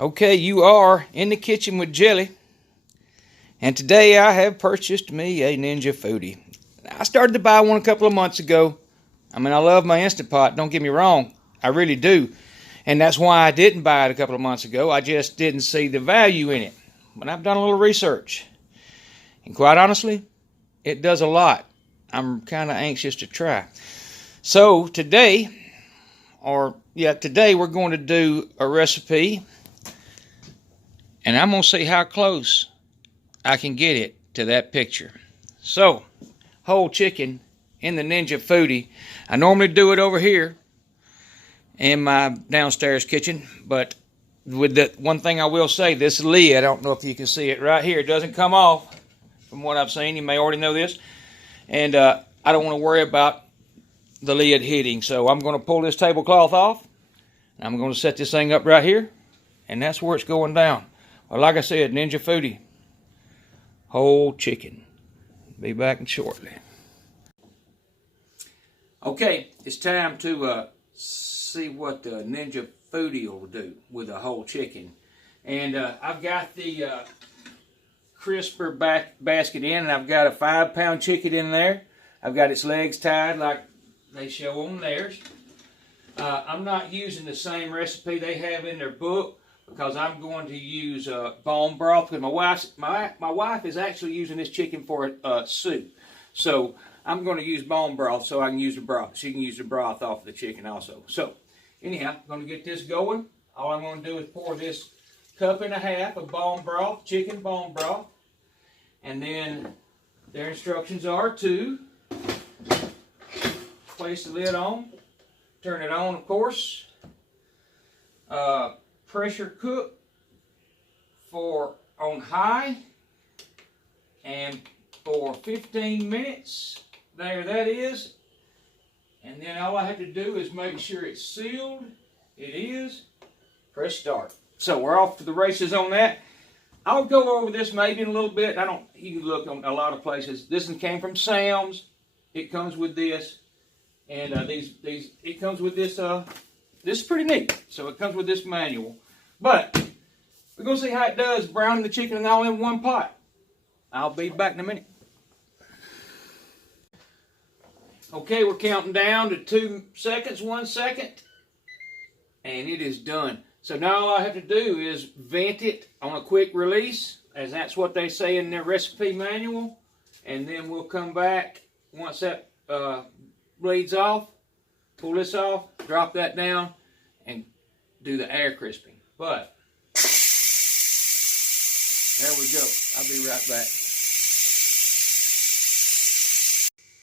Okay, you are in the kitchen with Jelly, and today I have purchased me a Ninja Foodie. I started to buy one a couple of months ago. I mean, I love my Instant Pot, don't get me wrong, I really do. And that's why I didn't buy it a couple of months ago. I just didn't see the value in it. But I've done a little research, and quite honestly, it does a lot. I'm kind of anxious to try. So today we're going to do a recipe, and I'm going to see how close I can get it to that picture. So, whole chicken in the Ninja Foodie. I normally do it over here in my downstairs kitchen, but with the one thing I will say, this lid, I don't know if you can see it right here, it doesn't come off from what I've seen. You may already know this. And I don't want to worry about the lid hitting. So I'm going to pull this tablecloth off. I'm going to set this thing up right here. And that's where it's going down. Well, like I said, Ninja Foodie. Whole chicken. Be back shortly. Okay, it's time to see what the Ninja Foodie will do with a whole chicken. And I've got the crisper basket in, and I've got a 5-pound chicken in there. I've got its legs tied like they show on theirs. I'm not using the same recipe they have in their book, because I'm going to use bone broth, because my wife is actually using this chicken for soup. So I'm going to use bone broth so I can use the broth. She can use the broth off the chicken also. So anyhow, I'm going to get this going. All I'm going to do is pour this 1.5 cups of bone broth, chicken bone broth. And then their instructions are to place the lid on, turn it on, of course, pressure cook on high, and for 15 minutes. There that is. And then all I have to do is make sure it's sealed. It is. Press start. So we're off to the races on that. I'll go over this maybe in a little bit. You can look on a lot of places. This one came from Sam's. It comes with this. And it comes with this. This is pretty neat. So it comes with this manual. But we're going to see how it does browning the chicken all in one pot. I'll be back in a minute. Okay, we're counting down to 2 seconds, 1 second. And it is done. So now all I have to do is vent it on a quick release, as that's what they say in their recipe manual. And then we'll come back once that bleeds off, pull this off, drop that down, and do the air crisping. But there we go. I'll be right back.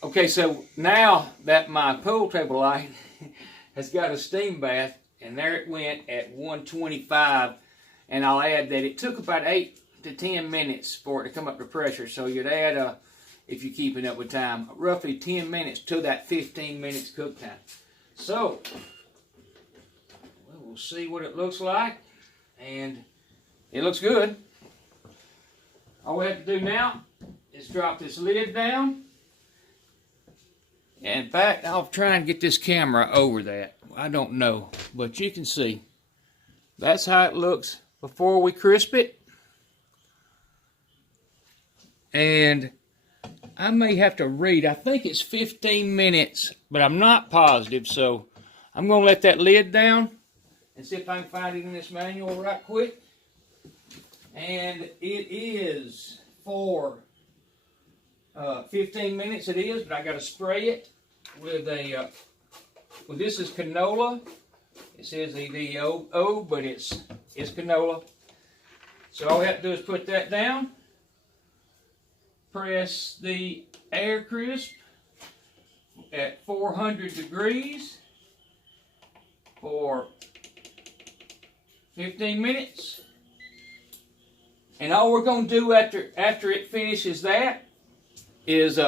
Okay, so now that my pool table light has got a steam bath, and there it went at 125, and I'll add that it took about 8 to 10 minutes for it to come up to pressure. So you'd add, if you're keeping up with time, roughly 10 minutes to that 15 minutes cook time. So we'll see what it looks like, and it looks good. All we have to do now is drop this lid down. In fact, I'll try and get this camera over that. I don't know, but you can see. That's how it looks before we crisp it. And I may have to read. I think it's 15 minutes, but I'm not positive. So I'm going to let that lid down and see if I can find it in this manual right quick. And it is for 15 minutes it is, but I got to spray it with a, well, this is canola. It says EDO, but it's canola. So all we have to do is put that down, press the air crisp at 400 degrees for 15 minutes. And all we're going to do after it finishes that is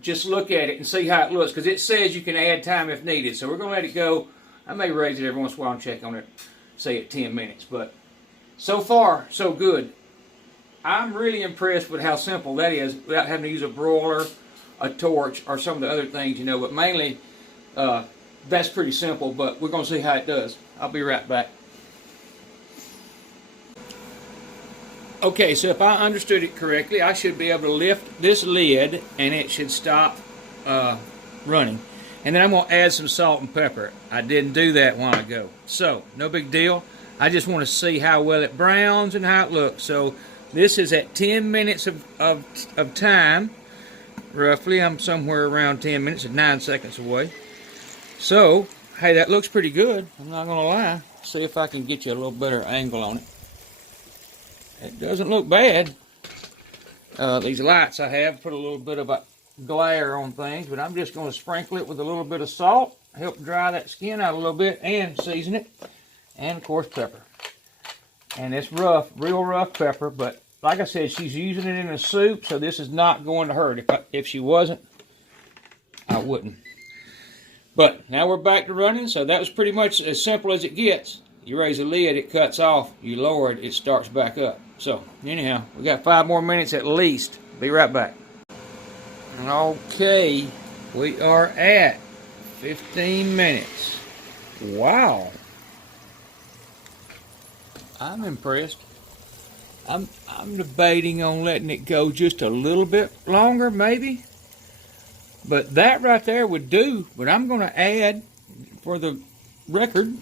just look at it and see how it looks, because it says you can add time if needed. So we're going to let it go. I may raise it every once in a while and check on it, say at 10 minutes. But so far, so good. I'm really impressed with how simple that is without having to use a broiler, a torch, or some of the other things, but mainly that's pretty simple, but we're going to see how it does. I'll be right back. Okay, so if I understood it correctly, I should be able to lift this lid and it should stop running. And then I'm going to add some salt and pepper. I didn't do that a while ago. So, no big deal. I just want to see how well it browns and how it looks. So, this is at 10 minutes of time. Roughly, I'm somewhere around 10 minutes at 9 seconds away. So, hey, that looks pretty good. I'm not going to lie. See if I can get you a little better angle on it. It doesn't look bad. These lights I have put a little bit of a glare on things, but I'm just going to sprinkle it with a little bit of salt, help dry that skin out a little bit, and season it, and of course pepper. And it's rough, real rough pepper, but like I said, she's using it in a soup, so this is not going to hurt. If she wasn't, I wouldn't. But now we're back to running, so that was pretty much as simple as it gets. You raise the lid, it cuts off. You lower it, it starts back up. So, anyhow, we got 5 more minutes at least. Be right back. Okay, we are at 15 minutes. Wow. I'm impressed. I'm debating on letting it go just a little bit longer, maybe. But that right there would do. But I'm going to add, for the record,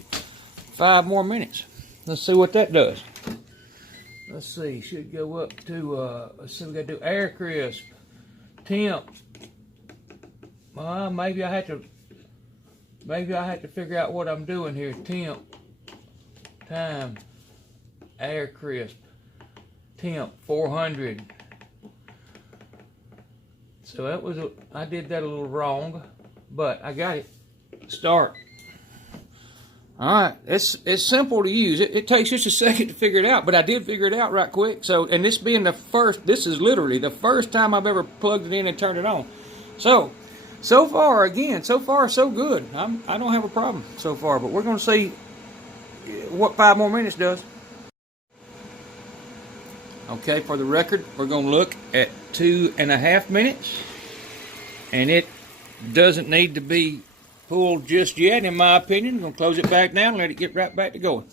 5 more minutes. Let's see what that does. Let's see, should go up to, let's see, we got to do air crisp, temp. Maybe I have to figure out what I'm doing here. Temp, time, air crisp, temp, 400. So that was, I did that a little wrong, but I got it. Start. All right, it's simple to use. It takes just a second to figure it out, but I did figure it out right quick. So, and this being the first, this is literally the first time I've ever plugged it in and turned it on. So far, again, so far so good. I don't have a problem so far, but we're going to see what 5 more minutes does. Okay, for the record, we're going to look at 2.5 minutes, and it doesn't need to be pulled just yet, in my opinion. I'm going to close it back down and let it get right back to going.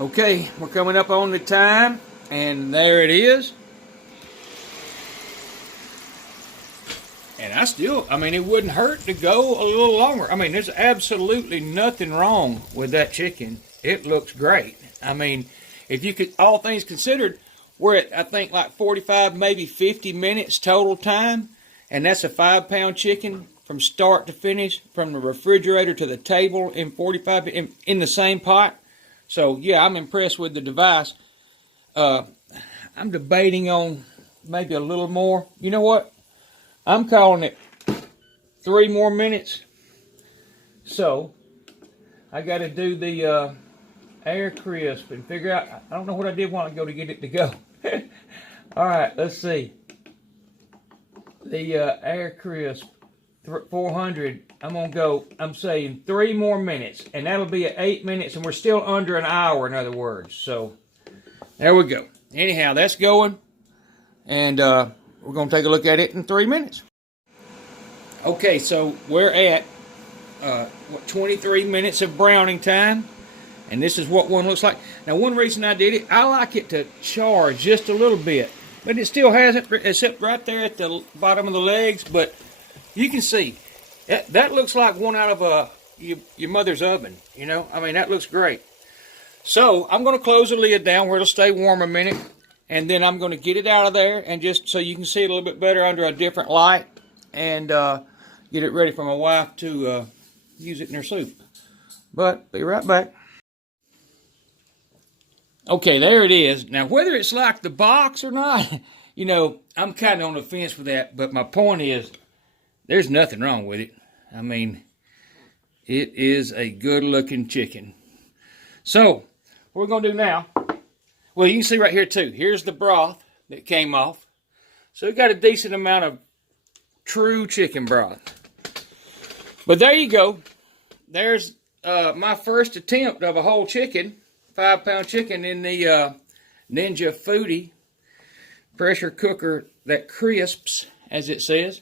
Okay, we're coming up on the time, and there it is. And I mean, it wouldn't hurt to go a little longer. I mean, there's absolutely nothing wrong with that chicken. It looks great. I mean, if you could, all things considered, we're at, I think, like 45, maybe 50 minutes total time. And that's a 5-pound chicken from start to finish, from the refrigerator to the table in 45, in the same pot. So, yeah, I'm impressed with the device. I'm debating on maybe a little more. You know what? I'm calling it 3 more minutes. So, I got to do the air crisp and figure out, I don't know what I did while ago to get it to go. All right, let's see. The air crisp 400, I'm saying 3 more minutes, and that'll be at 8 minutes, and we're still under an hour, in other words. So, there we go. Anyhow, that's going, and we're going to take a look at it in 3 minutes. Okay, so we're at 23 minutes of browning time, and this is what one looks like. Now, one reason I did it, I like it to char just a little bit, but it still hasn't, except right there at the bottom of the legs. But you can see that looks like one out of your mother's oven. You know, I mean, that looks great. So I'm going to close the lid down where it'll stay warm a minute, and then I'm going to get it out of there, and just so you can see it a little bit better under a different light, and get it ready for my wife to use it in her soup. But be right back. Okay, there it is. Now, whether it's like the box or not, you know, I'm kind of on the fence with that. But my point is, there's nothing wrong with it. I mean, it is a good-looking chicken. So, what we're going to do now, well, you can see right here, too. Here's the broth that came off. So, we got a decent amount of true chicken broth. But there you go. There's my first attempt of a whole chicken. 5-pound chicken in the Ninja Foodie pressure cooker that crisps, as it says.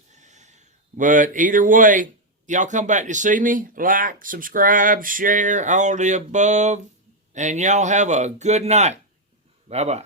But either way, y'all come back to see me. Like, subscribe, share, all the above. And y'all have a good night. Bye-bye.